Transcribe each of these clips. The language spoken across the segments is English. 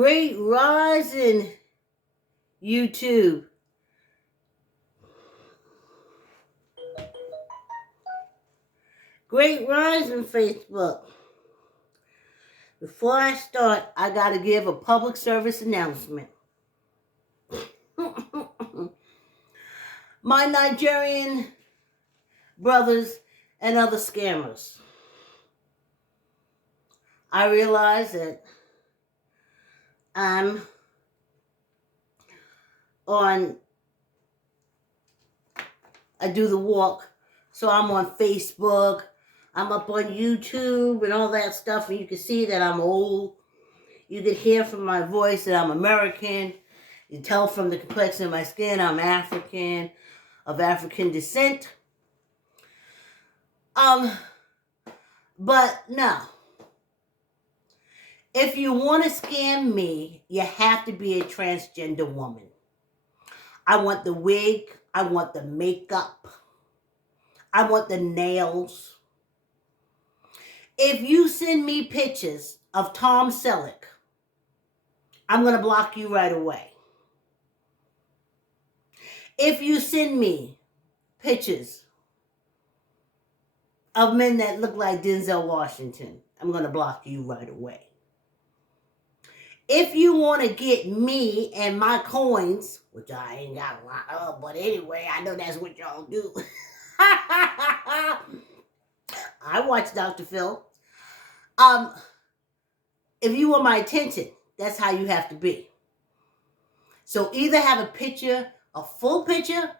Great rising, YouTube. Great rising, Facebook. Before I start, I got to give a public service announcement. My Nigerian brothers and other scammers. I realize that I do the walk, so I'm on Facebook, I'm up on YouTube and all that stuff, and you can see that I'm old. You can hear from my voice that I'm American. You tell from the complexion of my skin I'm African, of African descent. But no. If you want to scam me, you have to be a transgender woman. I want the wig. I want the makeup. I want the nails. If you send me pictures of Tom Selleck, I'm going to block you right away. If you send me pictures of men that look like Denzel Washington, I'm going to block you right away. If you want to get me and my coins, which I ain't got a lot of, but anyway, I know that's what y'all do. I watch Dr. Phil. If you want my attention, that's how you have to be. So either have a picture, a full picture,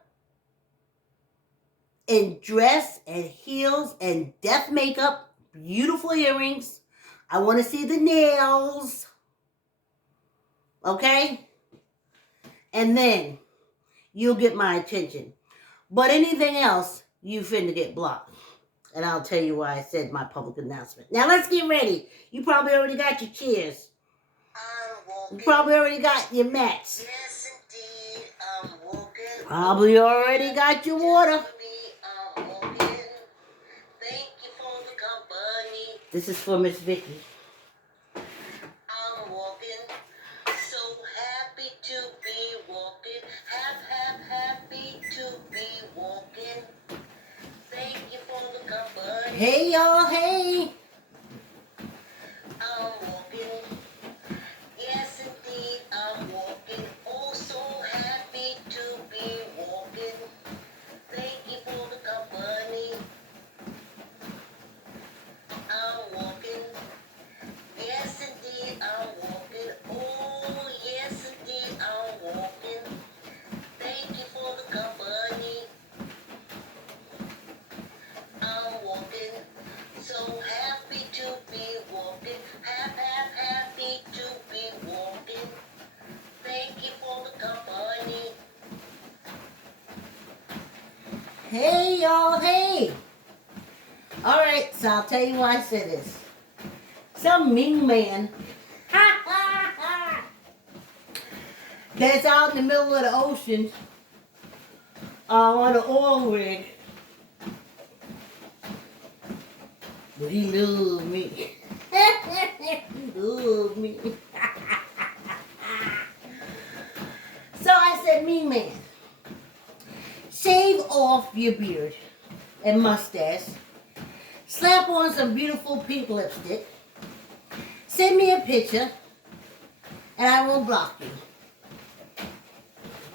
in dress and heels and death makeup, beautiful earrings. I want to see the nails. Okay? And then you'll get my attention. But anything else, you finna get blocked. And I'll tell you why I said my public announcement. Now let's get ready. You probably already got your chairs. You probably already got your mats. Yes, indeed, I'm walking. Probably already got your water. I'm walking. Thank you for the company. This is for Miss Vicky. I'm walking. So happy to be walking. Happy to be walking. Thank you for the company. Hey, y'all, hey. I'm walking. Yes, indeed, I'm walking. Oh, so happy to be walking. Thank you for the company. I'm walking. Yes, indeed, I'm walking. Oh, yes, indeed, I'm walking. Thank you for the company. I'm walking. So happy to be walking. Happy to be walking. Thank you for the company. Hey, y'all, hey. All right, so I'll tell you why I said this. Some mean man that's out in the middle of the ocean on an oil rig. But he loved me. He loved me. So I said, mean man, shave off your beard and mustache. Slap on some beautiful pink lipstick. Send me a picture, and I will block you.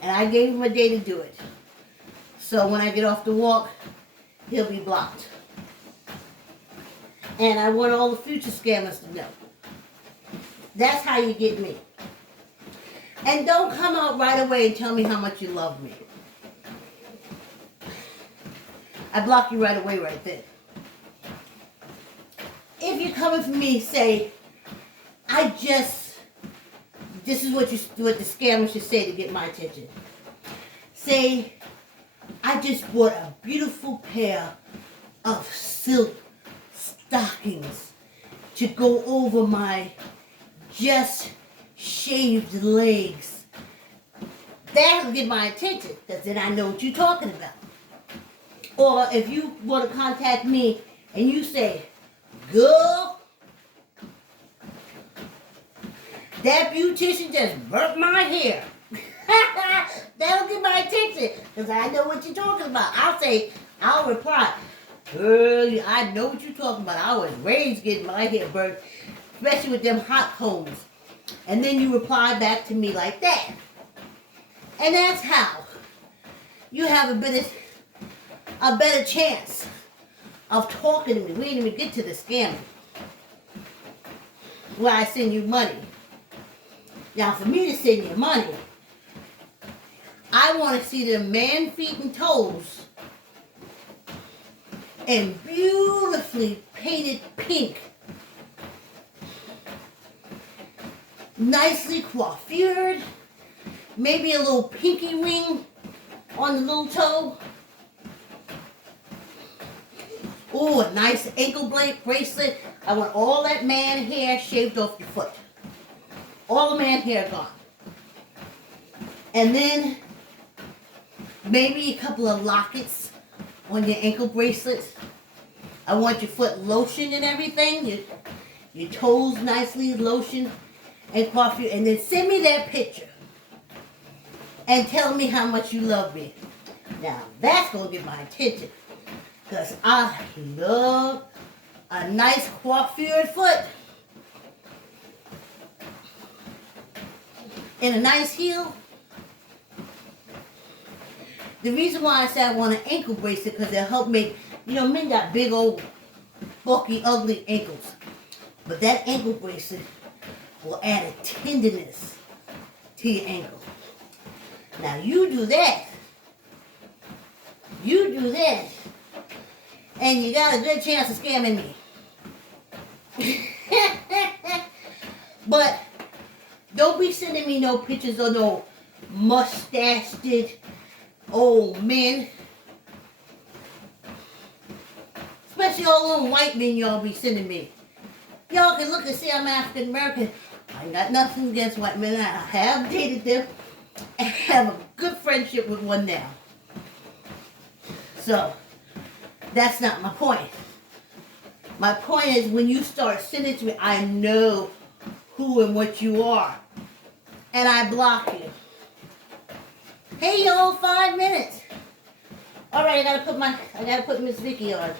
And I gave him a day to do it. So when I get off the walk, he'll be blocked. And I want all the future scammers to know. That's how you get me. And don't come out right away and tell me how much you love me. I block you right away right then. If you're coming for me, say, this is what the scammers should say to get my attention. Say, I just bought a beautiful pair of silk stockings to go over my just shaved legs. That'll get my attention, because then I know what you're talking about. Or if you want to contact me and you say, girl, That beautician just burnt my hair. That'll get my attention because I know what you're talking about. I'll reply, girl, I know what you're talking about. I was raised getting my hair burnt, especially with them hot combs. And then you reply back to me like that. And that's how you have a better chance of talking to me. We didn't even get to the scamming. Where I send you money. Now, for me to send you money, I want to see the man feet and toes and beautifully painted pink. Nicely coiffured. Maybe a little pinky ring on the little toe. Oh, a nice ankle bracelet. I want all that man hair shaved off your foot. All the man hair gone. And then maybe a couple of lockets on your ankle bracelets. I want your foot lotion and everything. Your toes nicely lotioned and coiffed. And then send me that picture. And tell me how much you love me. Now, that's going to get my attention. Because I love a nice coiffured foot. And a nice heel. The reason why I said I want an ankle bracelet because it'll help make, men got big old, bulky, ugly ankles. But that ankle bracelet will add a tenderness to your ankle. Now you do that. And you got a good chance of scamming me. But don't be sending me no pictures of no mustached old men. Especially all them white men y'all be sending me. Y'all can look and see I'm African American. I ain't got nothing against white men. I have dated them and have a good friendship with one now. So, that's not my point. My point is when you start sending to me, I know who and what you are. And I block you. Hey y'all, 5 minutes. Alright, I gotta put Miss Vicky on.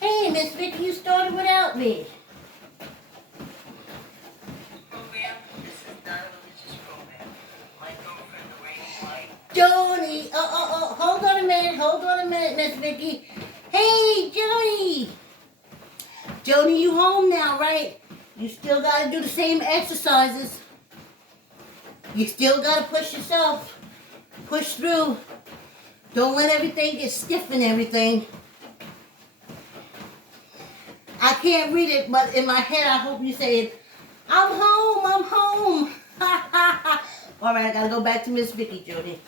Hey Miss Vicky, you started without me. Program, this is not a religious program. My girlfriend, Lorraine White. Joni, hold on a minute, Miss Vicky. Hey, Joni. Joni, you home now, right? You still gotta do the same exercises. You still gotta push yourself. Push through. Don't let everything get stiff and everything. I can't read it, but in my head I hope you say, I'm home. All right, I gotta go back to Miss Vicky, Jody.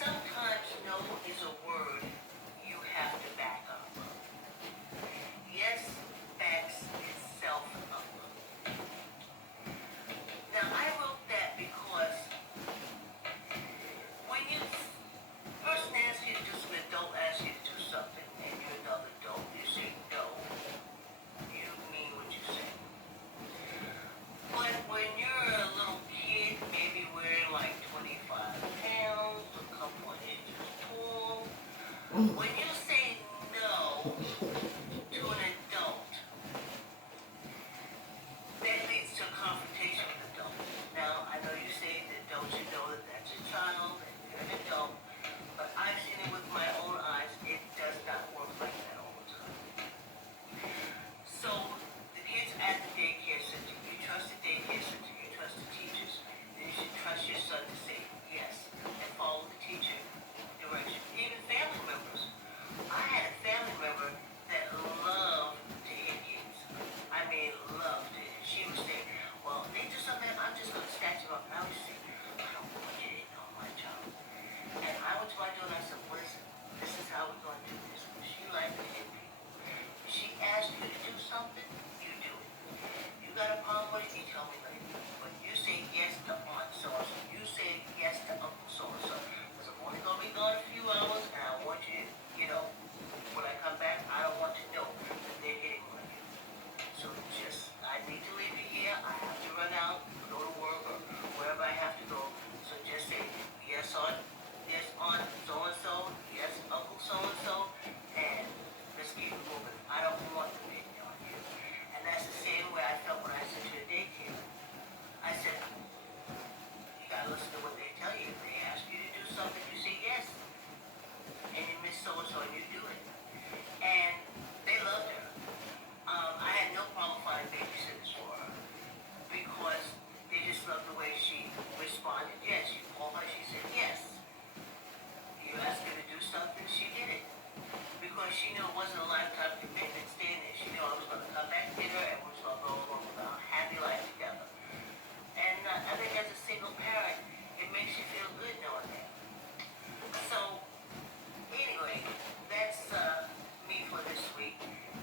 Sometimes no is a word you have When you say no to an adult, that leads to a confrontation with the adult. Now, I know you say that don't you know that that's a child and you're an adult, but I've seen it with my own eyes. It does not work like that all the time. So, the kids at the daycare center, you trust the daycare center, you trust the teachers, then you should trust your son to say yes and follow the teacher direction. Even family members. I had a family member that loved to hit kids. I mean, loved it. She would say, well, they do something, I'm just going to snatch them up. And I would say, I don't want you to hit on my child. And I went to my daughter and I said, listen, this is how we're going to do this. She liked to hit people. If she asks you to do something, you do it. You got a problem with it, you tell me later. But you say yes to Aunt so-and-so. You say yes to Uncle so-and-so. Because I'm only going to be gone a few hours and I want you to, when I come back, I don't want to know that they're hitting on you. So I need to leave you here. I have to run out, go to work, or wherever I have to go. So just say, yes, Aunt so-and-so, yes, Uncle so-and-so, and let's keep it moving. I don't want them hitting on you. And that's the same way I felt when I sent you to daycare. I said, you gotta listen to what they tell you. If they ask you to do something, you say yes. And you miss so-and-so and you do it. And they loved her. I had no problem finding babysitters for her because they just loved the way she responded. Yes, you called her, she said yes. You asked her to do something, she did it. Because she knew it wasn't a lifetime commitment staying there. She knew I was going to come back to her and we was going to go along with a happy life together. And I think as a single parent, it makes you feel good knowing that. So, anyway, that's me for this week.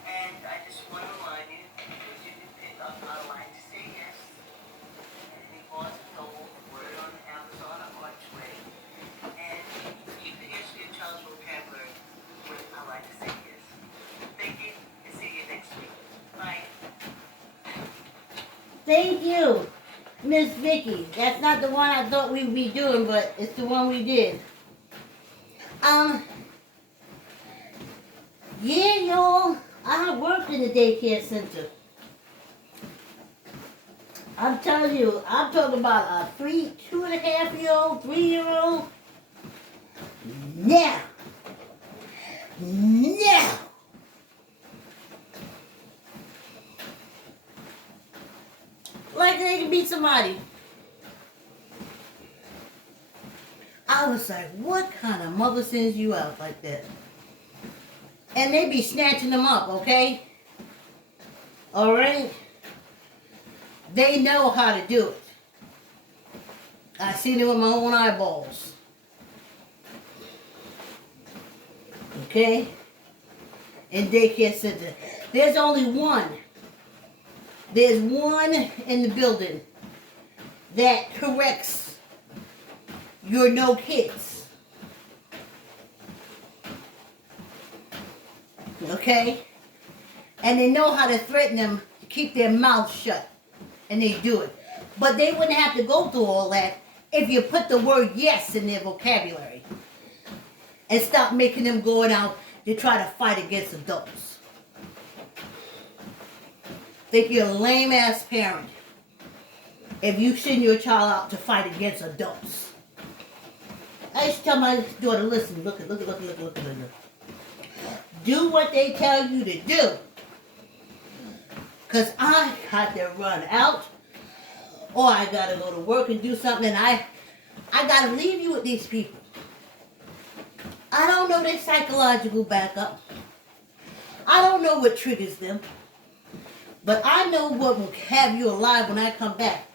And I just want to remind you that you can pick up our line to say yes. Anything Barnes and Noble, word on Amazon or Archway. And keep the yes for your child's vocabulary with I like to say yes. Thank you, and see you next week. Bye. Thank you, Miss Vicky. That's not the one I thought we'd be doing, but it's the one we did. Yeah, y'all. I worked in the daycare center. I'm telling you, I'm talking about a 2.5-year-old, 3-year-old. Now. Like they can beat somebody. I was like, what kind of mother sends you out like that? And they be snatching them up, okay? Alright? They know how to do it. I seen it with my own eyeballs. Okay? In daycare center. There's only one. There's one in the building that corrects your no kids. Okay? And they know how to threaten them to keep their mouth shut. And they do it. But they wouldn't have to go through all that if you put the word yes in their vocabulary. And stop making them going out to try to fight against adults. Think you're a lame ass parent if you send your child out to fight against adults. I used to tell my daughter, listen, look. Do what they tell you to do. Because I got to run out. Or I got to go to work and do something. And I got to leave you with these people. I don't know their psychological backup. I don't know what triggers them. But I know what will have you alive when I come back.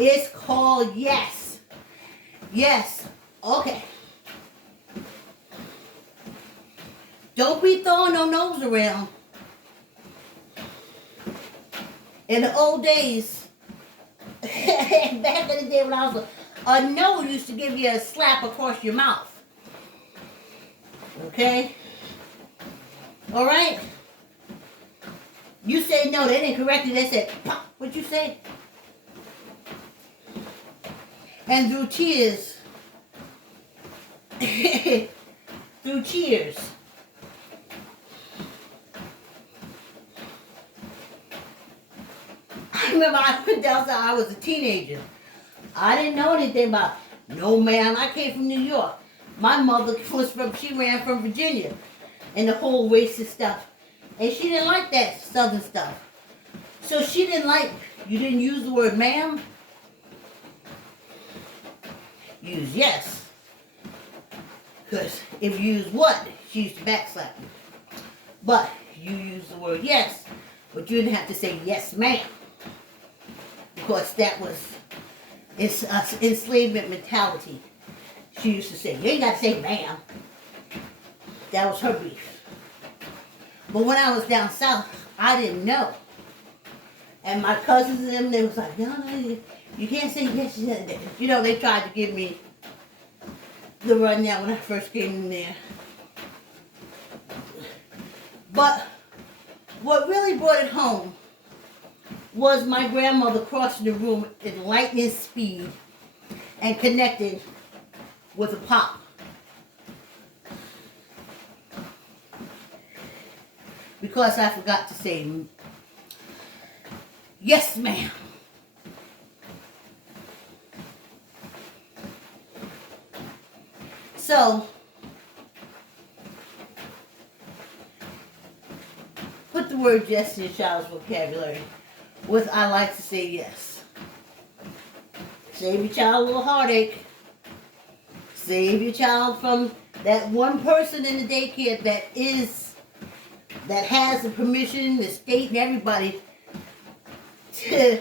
It's called yes. Yes. Okay. Don't be throwing no nose around. In the old days, back in the day when I was a no used to give you a slap across your mouth. Okay? Alright? You say no, they didn't correct you, they said, pop, what'd you say? And through tears, I remember I went downstairs, I was a teenager. I didn't know anything about, no ma'am, I came from New York. My mother she ran from Virginia. And the whole racist stuff. And she didn't like that southern stuff. So she didn't like, you didn't use the word ma'am. Use yes. Because if you use what, she used to backslap you. But you use the word yes, but you didn't have to say yes ma'am. Because that was, it's enslavement mentality. She used to say, you ain't got to say ma'am. That was her beef. But when I was down south, I didn't know. And my cousins and them, they was like, no, you can't say yes. You know, they tried to give me the rundown when I first came in there. But what really brought it home was my grandmother crossing the room at lightning speed and connecting with a pop. Because I forgot to say, yes, ma'am. So, put the word yes in your child's vocabulary with I like to say yes. Save your child a little heartache. Save your child from that one person in the daycare that has the permission, the state and everybody to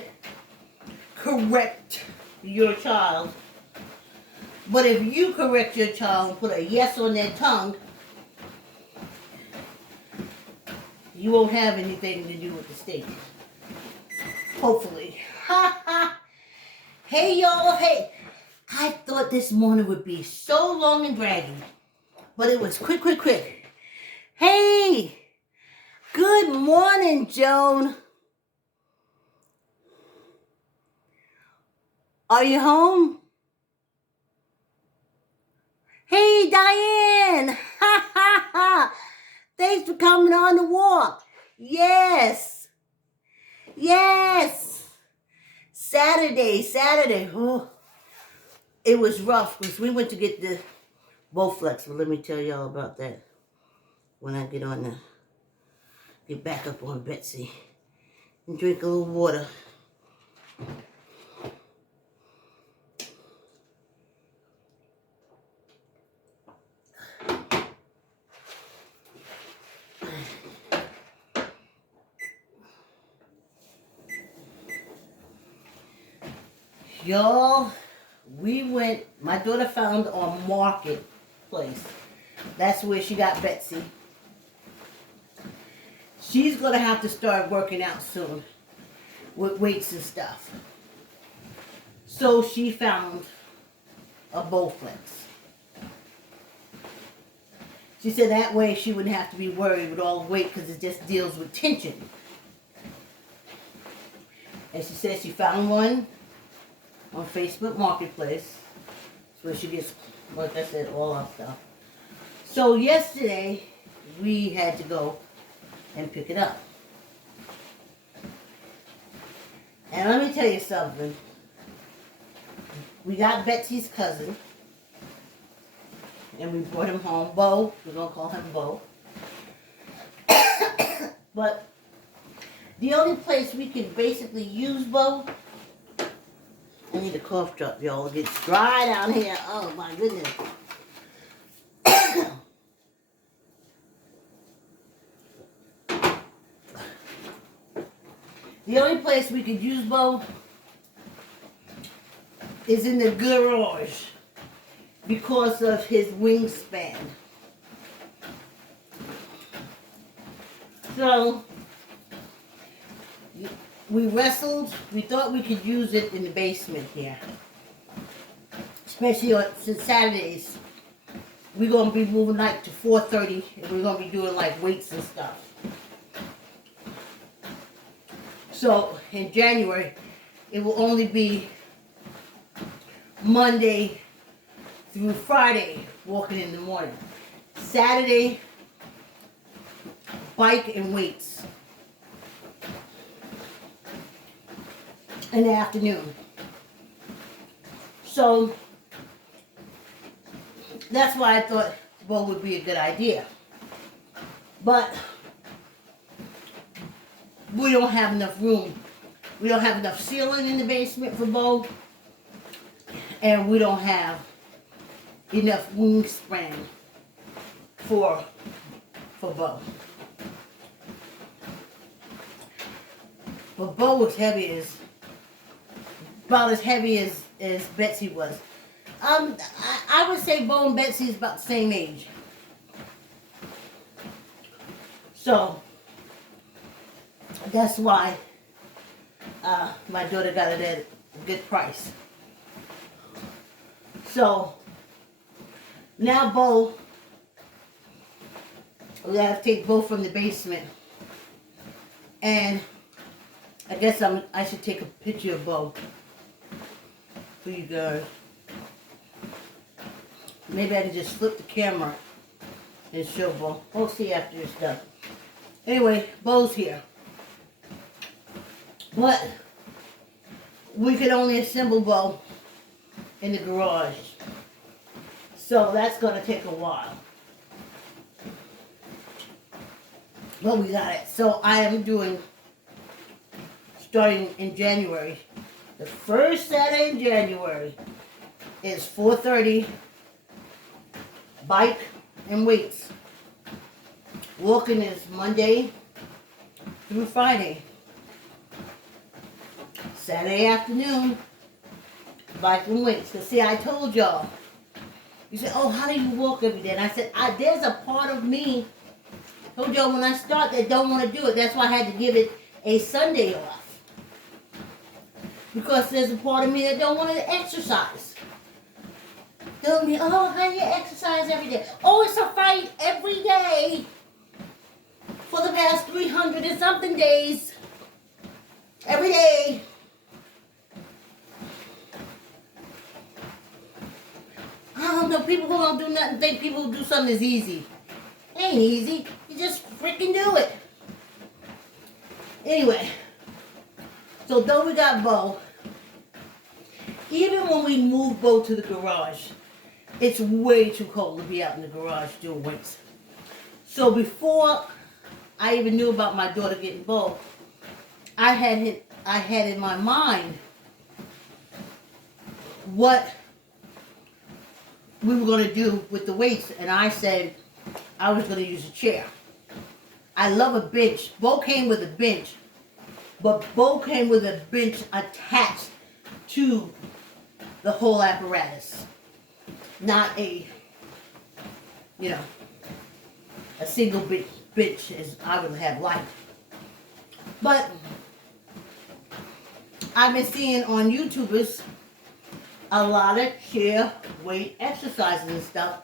correct your child. But if you correct your child and put a yes on their tongue, you won't have anything to do with the state. Hopefully. Ha ha. Hey y'all, hey. I thought this morning would be so long and dragging, but it was quick. Hey, good morning, Joan. Are you home? Hey, Diane. Ha ha ha. Thanks for coming on the walk. Yes. Saturday. Oh, it was rough because we went to get the Bowflex, but let me tell y'all about that when I get back up on Betsy and drink a little water. Y'all, my daughter found on Marketplace. That's where she got Betsy. She's going to have to start working out soon with weights and stuff. So she found a Bowflex. She said that way she wouldn't have to be worried with all the weight because it just deals with tension. And she said she found one on Facebook Marketplace. That's where she gets, like I said, all our stuff. So yesterday, we had to go and pick it up. And let me tell you something. We got Betsy's cousin. And we brought him home. Bo. We're going to call him Bo. But the only place we can basically use Bo, I need a cough drop, y'all. It gets dry down here. Oh, my goodness. The only place we could use Bo is in the garage because of his wingspan. So, we wrestled. We thought we could use it in the basement here. Especially since Saturdays. We're going to be moving like to 4:30 and we're going to be doing like weights and stuff. So, in January, it will only be Monday through Friday, walking in the morning. Saturday, bike and weights. in the afternoon. So that's why I thought bow would be a good idea. But we don't have enough room. We don't have enough ceiling in the basement for bow. And we don't have enough wingspan for bow. But Bo was about as heavy as Betsy was. I would say Bo and Betsy is about the same age. So that's why my daughter got it at a good price. So now Bo, we gotta take Bo from the basement, and I guess I should take a picture of Bo for you guys. Maybe I can just flip the camera and show Bo. We'll see after it's done. Anyway, Bo's here. But we could only assemble Bo in the garage. So that's going to take a while. But we got it. So I am doing, starting in January, the first Saturday in January is 4:30, bike and weights. Walking is Monday through Friday. Saturday afternoon, bike and weights. Because see, I told y'all, you said, oh, how do you walk every day? And I said, there's a part of me, I told y'all when I start, that don't want to do it. That's why I had to give it a Sunday off. Because there's a part of me that don't want to exercise. Tell me, oh, how do you exercise every day? Oh, it's a fight every day for the past 300 and something days. Every day. I don't know, people who don't do nothing think people who do something is easy. It ain't easy. You just freaking do it. Anyway, so though we got Bo, even when we move Bo to the garage, it's way too cold to be out in the garage doing weights. So before I even knew about my daughter getting Bo, I had in my mind what we were going to do with the weights, and I said I was going to use a chair. I love a bench. Bo came with a bench, but Bo came with a bench attached to the whole apparatus, not a single bench as I would have liked. But I've been seeing on YouTubers a lot of chair weight exercises and stuff.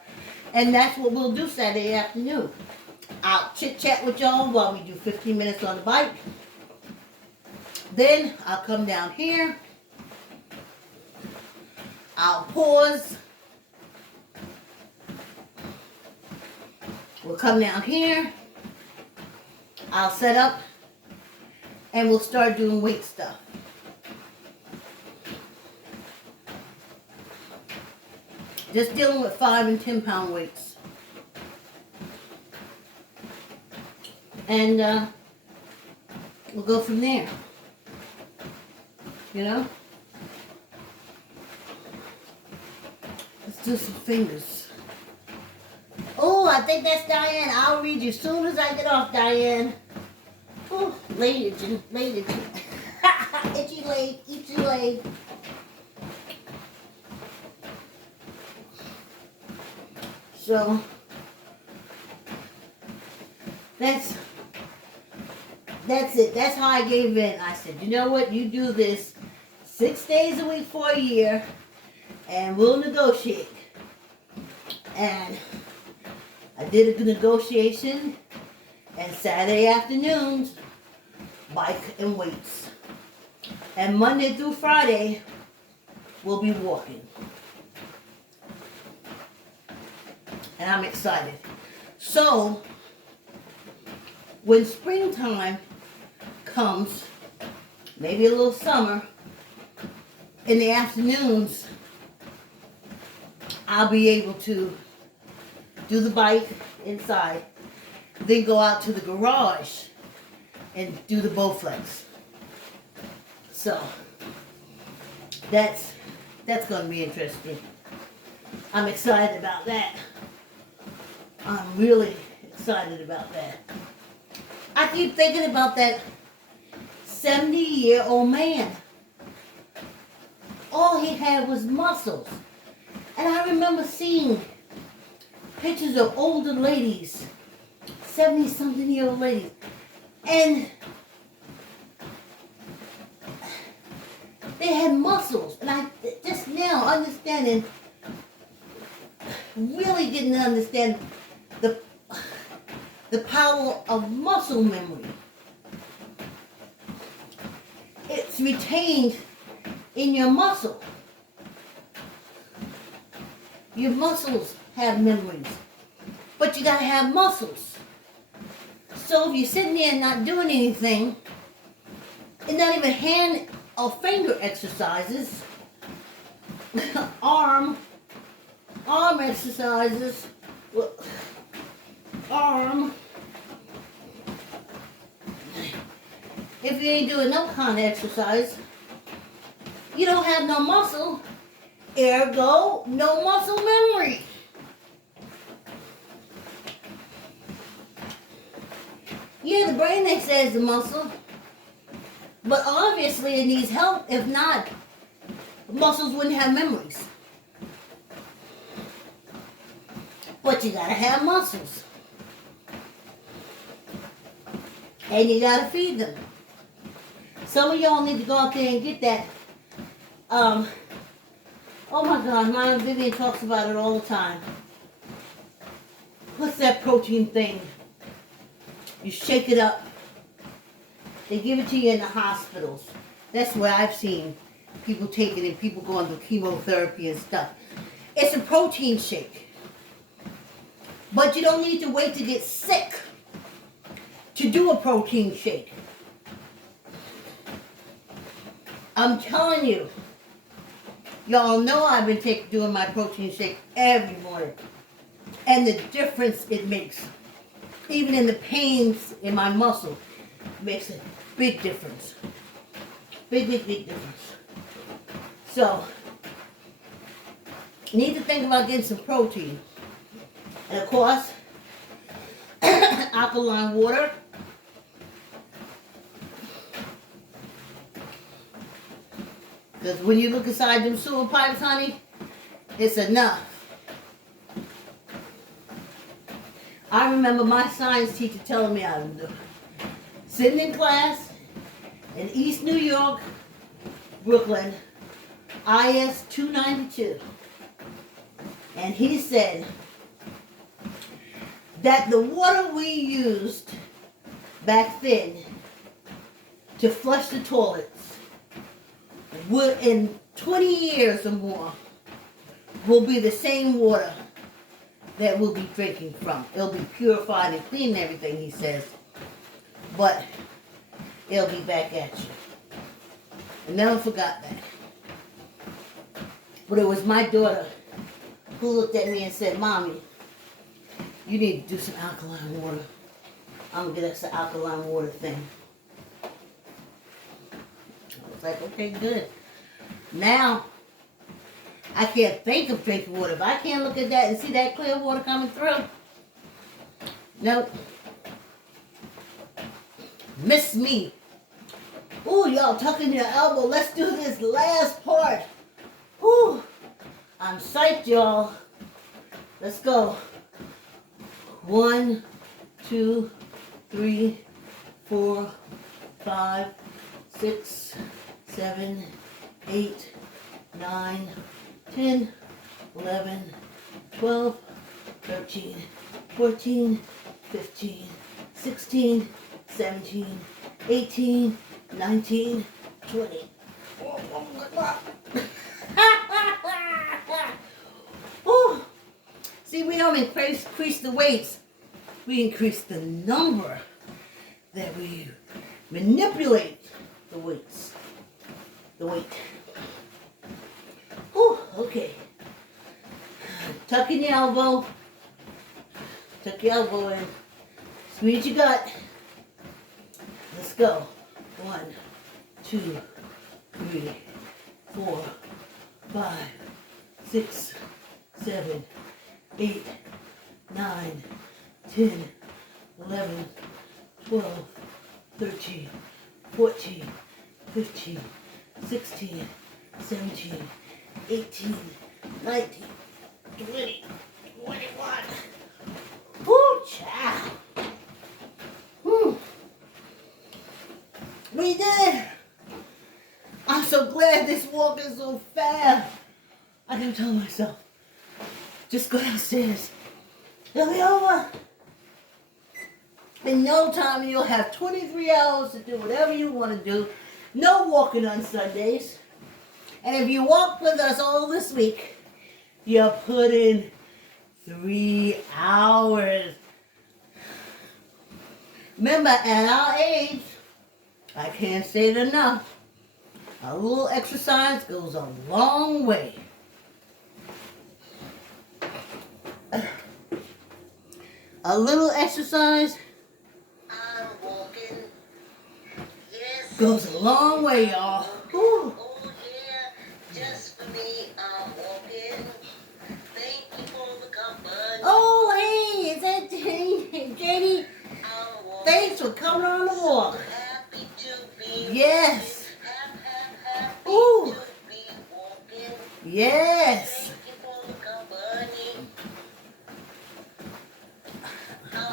And that's what we'll do Saturday afternoon. I'll chit chat with y'all while we do 15 minutes on the bike. Then I'll come down here. I'll pause. We'll come down here. I'll set up. And we'll start doing weight stuff. Just dealing with 5 and 10 pound weights. And we'll go from there. You know? Let's do some fingers. Oh, I think that's Diane. I'll read you as soon as I get off, Diane. Oh, lady, itchy leg, itchy leg. So that's it. That's how I gave in. I said, you know what? You do this 6 days a week for a year, and we'll negotiate. And I did a negotiation, and Saturday afternoons, bike and weights. And Monday through Friday, we'll be walking. And I'm excited. So, when springtime comes, maybe a little summer, in the afternoons, I'll be able to do the bike inside, then go out to the garage and do the Bowflex. So that's going to be interesting. I'm excited about that. I'm really excited about that. I keep thinking about that 70-year-old man. All he had was muscles. And I remember seeing pictures of older ladies, 70-something-year-old ladies, and they had muscles. And I just now understanding, really getting to understand the power of muscle memory. It's retained in your muscle. Your muscles have memories, but you gotta have muscles. So if you're sitting there and not doing anything, and not even hand or finger exercises, arm exercises, arm. If you ain't doing no kind of exercise, you don't have no muscle, ergo, no muscle memory. Yeah, the brain, they say, is the muscle, but obviously it needs help. If not, muscles wouldn't have memories. But you gotta have muscles. And you gotta feed them. Some of y'all need to go out there and get that. Oh my God, my Aunt Vivian talks about it all the time. What's that protein thing? You shake it up. They give it to you in the hospitals. That's what I've seen. People take it and people going through chemotherapy and stuff. It's a protein shake. But you don't need to wait to get sick to do a protein shake. I'm telling you, y'all know I've been doing my protein shake every morning. And the difference it makes, even in the pains in my muscle, makes a big difference. Big difference. So, you need to think about getting some protein. And of course, alkaline water. Because when you look inside them sewer pipes, honey, it's enough. I remember my science teacher telling me I was sitting in class in East New York, Brooklyn, IS 292. And he said that the water we used back then to flush the toilets would, in 20 years or more, will be the same water that we'll be drinking from. It'll be purified and clean and everything, he says. But it'll be back at you. I never forgot that. But it was my daughter who looked at me and said, "Mommy, you need to do some alkaline water. I'm going to get us the alkaline water thing." I was like, okay, good. Now, I can't think of drinking water. If I can't look at that and see that clear water coming through, nope. Miss me. Ooh, y'all tucking your elbow. Let's do this last part. Ooh, I'm psyched, y'all. Let's go. 1, 2, 3, 4, 5, 6, 7, 8, 9, 10, 11, 12, 13, 14, 15, 16, 17, 18, 19, 20. Oh, my God. Ooh. See, we don't increase the weights. We increase the number that we manipulate the weights. The weight. Okay. Tuck in your elbow. Tuck your elbow in. Squeeze your gut. Let's go. 1, 2, 3, 4, 5, 6, 7, 8, 9, 10, 11, 12, 13, 14, 15, 16, 17, 18, 19, 20, 21. Woo, child. We did it. I'm so glad this walk is so fast. I can tell myself, just go downstairs. It'll be over. In no time, you'll have 23 hours to do whatever you want to do. No walking on Sundays. And if you walk with us all this week, you put in 3 hours. Remember, at our age, I can't say it enough, a little exercise goes a long way. A little exercise I'm walking. Yes. goes a long way, y'all. Whew. Oh yeah, just for me, I'm walking. Thank you for the company. Oh, hey, is that JD? I'm walking. Thanks for coming on the walk. Happy to be Yes. happy Ooh. to be walking. Yes. Thank you for the company.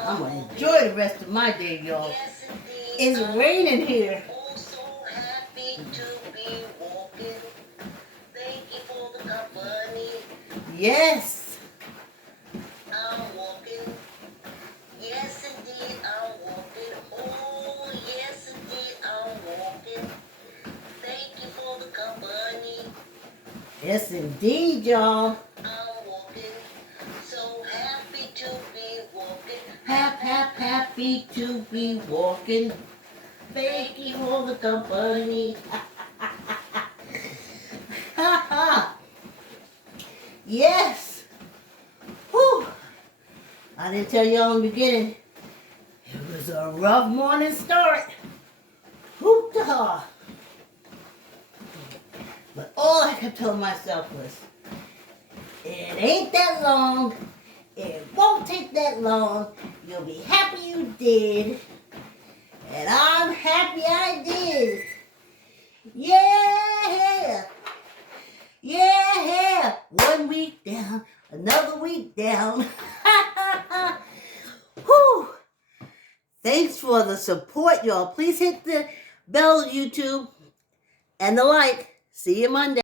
I'm going to enjoy the rest of my day, y'all. Yes, indeed. It's I'm raining here. also happy to be walking. Thank you for the company. Yes. I'm walking. Yes, indeed, I'm walking. Oh, yes, indeed, I'm walking. Thank you for the company. Yes, indeed, y'all. I'm walking. So happy to be walking. Happy to be walking. Thank you for the company. Yes. Whew. I didn't tell y'all in the beginning. It was a rough morning start. Hoop-ta. But all I kept telling myself was, it ain't that long. It won't take that long. You'll be happy you did. And I'm happy I did. Yeah. Yeah. 1 week down, another week down. Whew. Thanks for the support, y'all. Please hit the bell, YouTube, and the like. See you Monday.